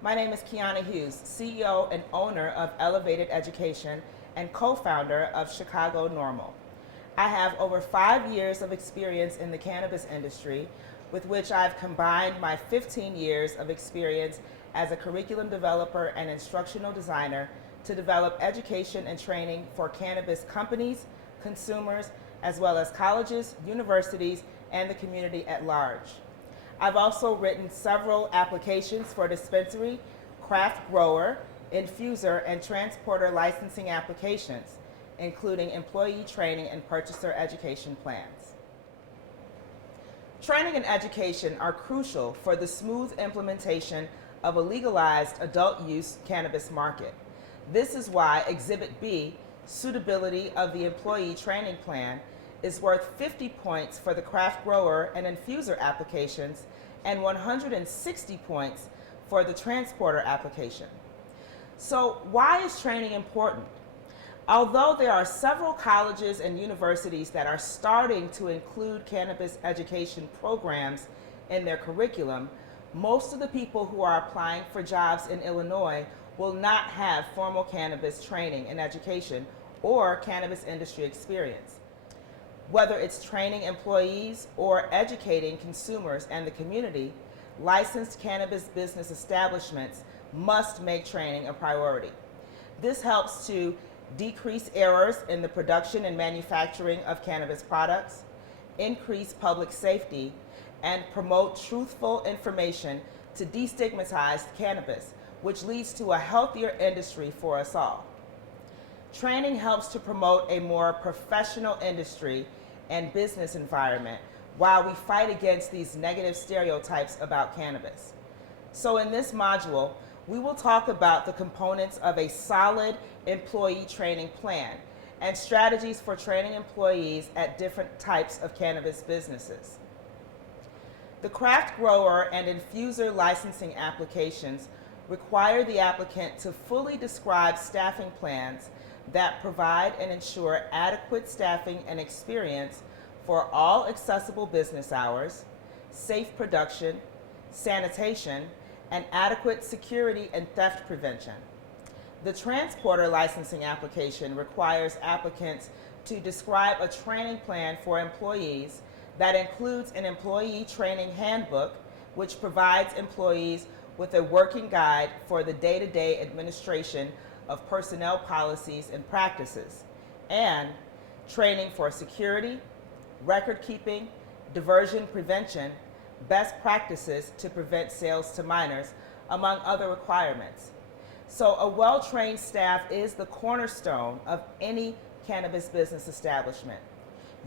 My name is Kianna Hughes, CEO and owner of Elevated Education and co-founder of ChicagoNORML. I have over 5 years of experience in the cannabis industry, with which I've combined my 15 years of experience as a curriculum developer and instructional designer to develop education and training for cannabis companies, consumers, as well as colleges, universities, and the community at large. I've also written several applications for dispensary, craft grower, infuser, and transporter licensing applications, including employee training and purchaser education plans. Training and education are crucial for the smooth implementation of a legalized adult use cannabis market. This is why Exhibit B, Suitability of the Employee Training Plan, is worth 50 points for the craft grower and infuser applications and 160 points for the transporter application. So why is training important? Although there are several colleges and universities that are starting to include cannabis education programs in their curriculum, most of the people who are applying for jobs in Illinois will not have formal cannabis training and education or cannabis industry experience. Whether it's training employees or educating consumers and the community, licensed cannabis business establishments must make training a priority. This helps to decrease errors in the production and manufacturing of cannabis products, increase public safety, and promote truthful information to destigmatize cannabis, which leads to a healthier industry for us all. Training helps to promote a more professional industry and business environment while we fight against these negative stereotypes about cannabis. So in this module, we will talk about the components of a solid employee training plan and strategies for training employees at different types of cannabis businesses. The craft grower and infuser licensing applications require the applicant to fully describe staffing plans that provide and ensure adequate staffing and experience for all accessible business hours, safe production, sanitation, and adequate security and theft prevention. The transporter licensing application requires applicants to describe a training plan for employees that includes an employee training handbook, which provides employees with a working guide for the day-to-day administration of personnel policies and practices, and training for security, record keeping, diversion prevention, best practices to prevent sales to minors, among other requirements. So a well-trained staff is the cornerstone of any cannabis business establishment.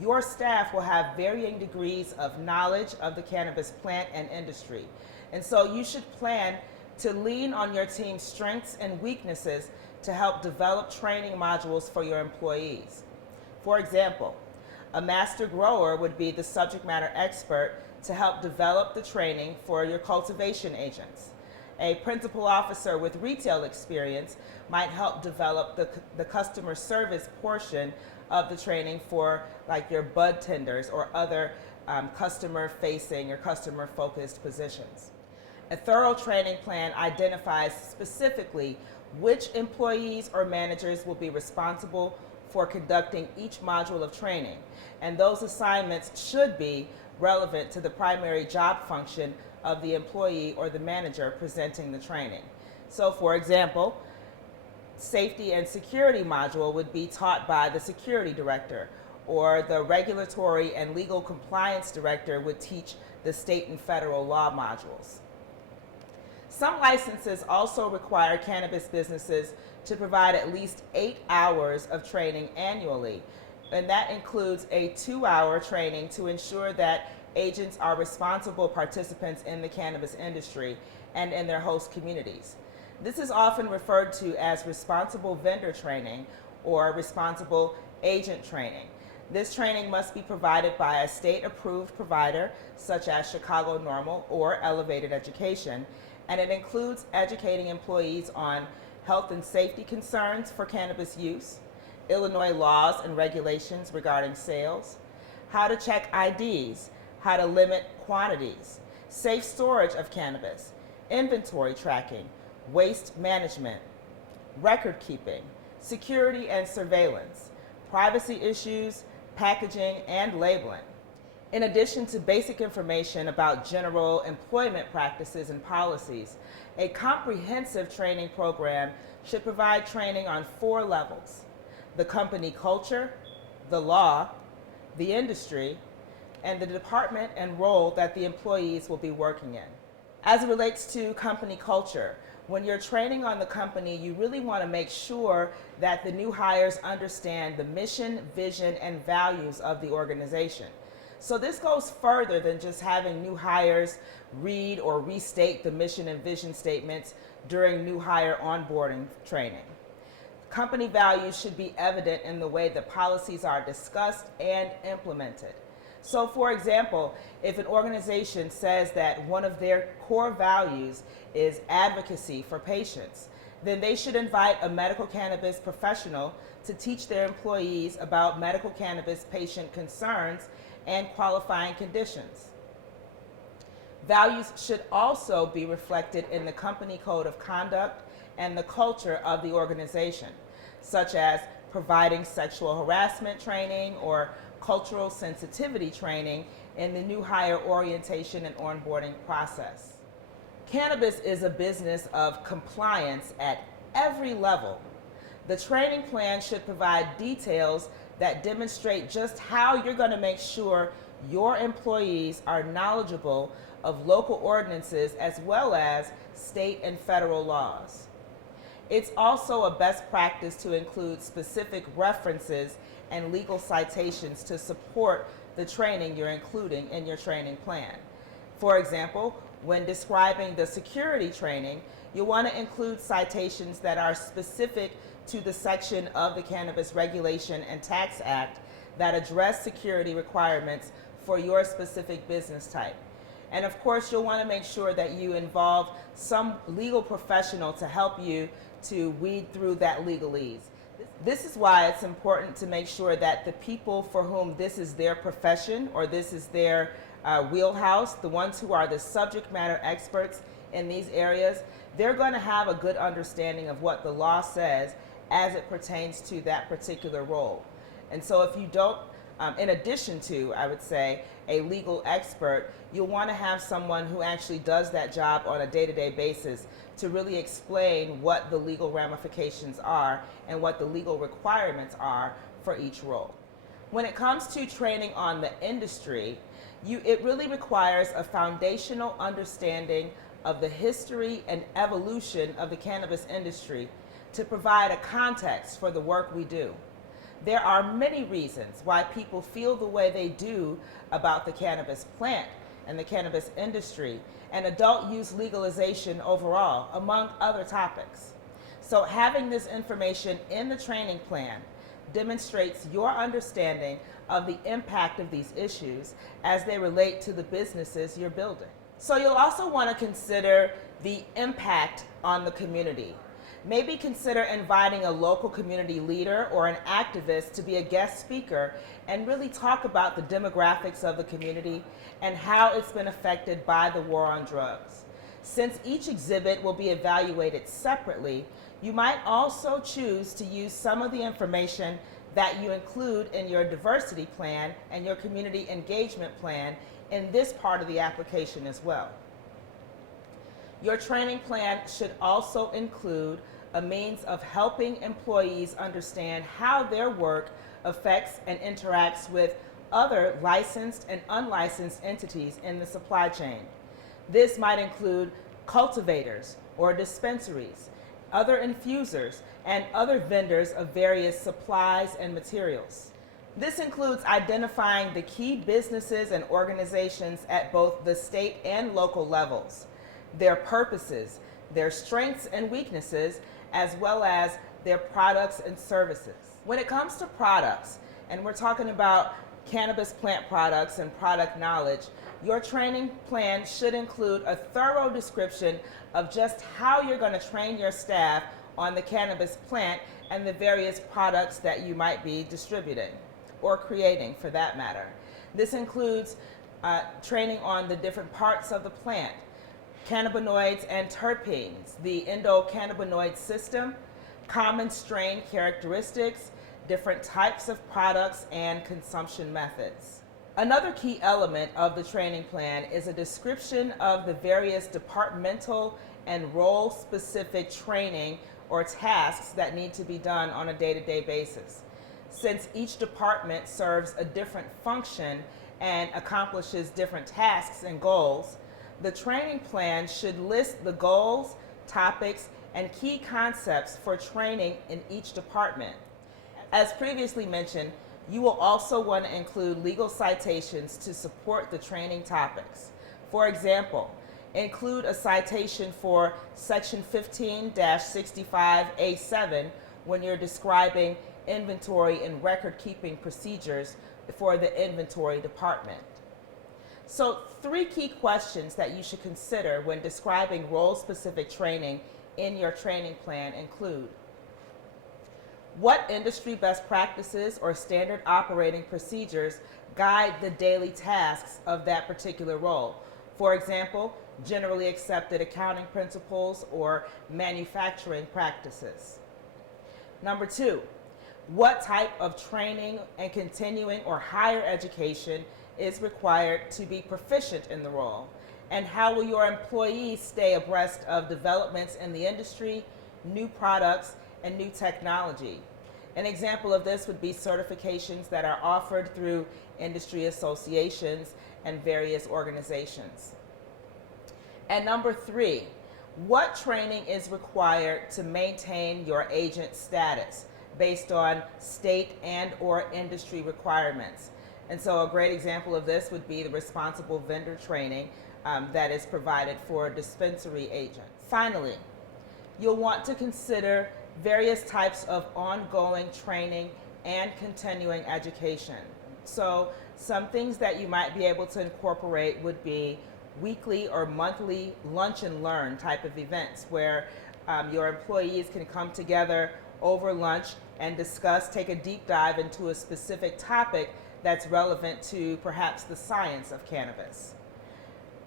Your staff will have varying degrees of knowledge of the cannabis plant and industry. And so you should plan to lean on your team's strengths and weaknesses to help develop training modules for your employees. For example, a master grower would be the subject matter expert to help develop the training for your cultivation agents. A principal officer with retail experience might help develop the customer service portion of the training for like your bud tenders or other customer-facing or customer-focused positions. A thorough training plan identifies specifically which employees or managers will be responsible for conducting each module of training, and those assignments should be relevant to the primary job function of the employee or the manager presenting the training. So for example, safety and security module would be taught by the security director, or the regulatory and legal compliance director would teach the state and federal law modules. Some licenses also require cannabis businesses to provide at least 8 hours of training annually, and that includes a 2-hour training to ensure that agents are responsible participants in the cannabis industry and in their host communities. This is often referred to as responsible vendor training or responsible agent training. This training must be provided by a state-approved provider such as ChicagoNORML or Elevated Education, and it includes educating employees on health and safety concerns for cannabis use, Illinois laws and regulations regarding sales, how to check IDs, how to limit quantities, safe storage of cannabis, inventory tracking, waste management, record keeping, security and surveillance, privacy issues, packaging, and labeling. In addition to basic information about general employment practices and policies, a comprehensive training program should provide training on 4 levels: the company culture, the law, the industry, and the department and role that the employees will be working in. As it relates to company culture, when you're training on the company, you really want to make sure that the new hires understand the mission, vision, and values of the organization. So this goes further than just having new hires read or restate the mission and vision statements during new hire onboarding training. Company values should be evident in the way the policies are discussed and implemented. So for example, if an organization says that one of their core values is advocacy for patients, then they should invite a medical cannabis professional to teach their employees about medical cannabis patient concerns and qualifying conditions. Values should also be reflected in the company code of conduct and the culture of the organization, such as providing sexual harassment training or cultural sensitivity training in the new hire orientation and onboarding process. Cannabis is a business of compliance at every level. The training plan should provide details that demonstrate just how you're going to make sure your employees are knowledgeable of local ordinances as well as state and federal laws. It's also a best practice to include specific references and legal citations to support the training you're including in your training plan. For example, when describing the security training, you'll want to include citations that are specific to the section of the Cannabis Regulation and Tax Act that address security requirements for your specific business type. And of course, you'll want to make sure that you involve some legal professional to help you to weed through that legalese. This is why it's important to make sure that the people for whom this is their profession or this is their wheelhouse, the ones who are the subject matter experts in these areas, they're going to have a good understanding of what the law says as it pertains to that particular role. And so if you don't, in addition to, I would say, a legal expert, you'll want to have someone who actually does that job on a day-to-day basis to really explain what the legal ramifications are and what the legal requirements are for each role. When it comes to training on the industry, it really requires a foundational understanding of the history and evolution of the cannabis industry to provide a context for the work we do. There are many reasons why people feel the way they do about the cannabis plant and the cannabis industry and adult use legalization overall, among other topics. So having this information in the training plan demonstrates your understanding of the impact of these issues as they relate to the businesses you're building. So you'll also want to consider the impact on the community. Maybe consider inviting a local community leader or an activist to be a guest speaker and really talk about the demographics of the community and how it's been affected by the war on drugs. Since each exhibit will be evaluated separately, you might also choose to use some of the information that you include in your diversity plan and your community engagement plan in this part of the application as well. Your training plan should also include a means of helping employees understand how their work affects and interacts with other licensed and unlicensed entities in the supply chain. This might include cultivators or dispensaries, other infusers, and other vendors of various supplies and materials. This includes identifying the key businesses and organizations at both the state and local levels, their purposes, their strengths and weaknesses, as well as their products and services. When it comes to products, and we're talking about cannabis plant products and product knowledge, your training plan should include a thorough description of just how you're going to train your staff on the cannabis plant and the various products that you might be distributing or creating for that matter. This includes training on the different parts of the plant, cannabinoids and terpenes, the endocannabinoid system, common strain characteristics, different types of products, and consumption methods. Another key element of the training plan is a description of the various departmental and role-specific training or tasks that need to be done on a day-to-day basis. Since each department serves a different function and accomplishes different tasks and goals, the training plan should list the goals, topics, and key concepts for training in each department. As previously mentioned, you will also want to include legal citations to support the training topics. For example, include a citation for Section 15-65A7 when you're describing inventory and record-keeping procedures for the inventory department. So 3 key questions that you should consider when describing role-specific training in your training plan include: what industry best practices or standard operating procedures guide the daily tasks of that particular role? For example, generally accepted accounting principles or manufacturing practices. Number 2, what type of training and continuing or higher education is required to be proficient in the role? And how will your employees stay abreast of developments in the industry, new products, and new technology? An example of this would be certifications that are offered through industry associations and various organizations. And number 3, what training is required to maintain your agent status based on state and or industry requirements? And so a great example of this would be the responsible vendor training that is provided for dispensary agents. Finally, you'll want to consider various types of ongoing training and continuing education. So some things that you might be able to incorporate would be weekly or monthly lunch and learn type of events where your employees can come together over lunch and discuss, take a deep dive into a specific topic that's relevant to perhaps the science of cannabis.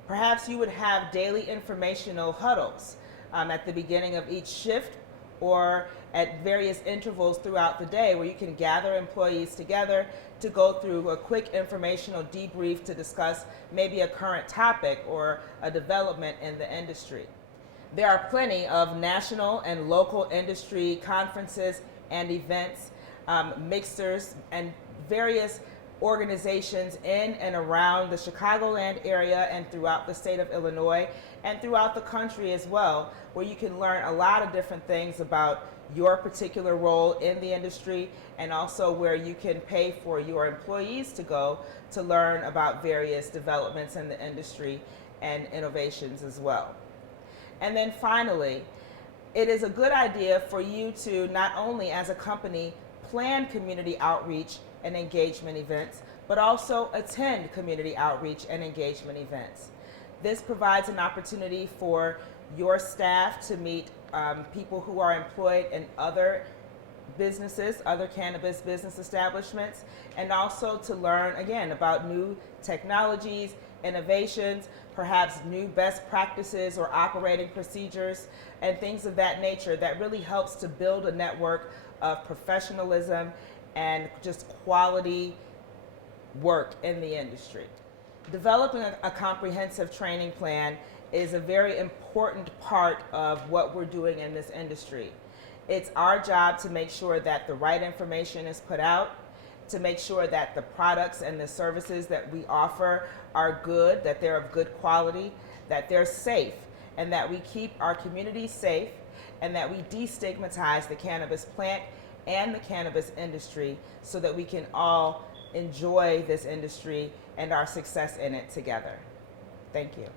Perhaps you would have daily informational huddles at the beginning of each shift or at various intervals throughout the day where you can gather employees together to go through a quick informational debrief to discuss maybe a current topic or a development in the industry. There are plenty of national and local industry conferences and events, mixers, and various organizations in and around the Chicagoland area and throughout the state of Illinois and throughout the country as well, where you can learn a lot of different things about your particular role in the industry, and also where you can pay for your employees to go to learn about various developments in the industry and innovations as well. And then finally, it is a good idea for you to not only as a company plan community outreach and engagement events, but also attend community outreach and engagement events. This provides an opportunity for your staff to meet people who are employed in other businesses, other cannabis business establishments, and also to learn again about new technologies, innovations, perhaps new best practices or operating procedures and things of that nature that really helps to build a network of professionalism and just quality work in the industry. Developing a comprehensive training plan is a very important part of what we're doing in this industry. It's our job to make sure that the right information is put out, to make sure that the products and the services that we offer are good, that they're of good quality, that they're safe, and that we keep our communities safe, and that we destigmatize the cannabis plant and the cannabis industry so that we can all enjoy this industry and our success in it together. Thank you.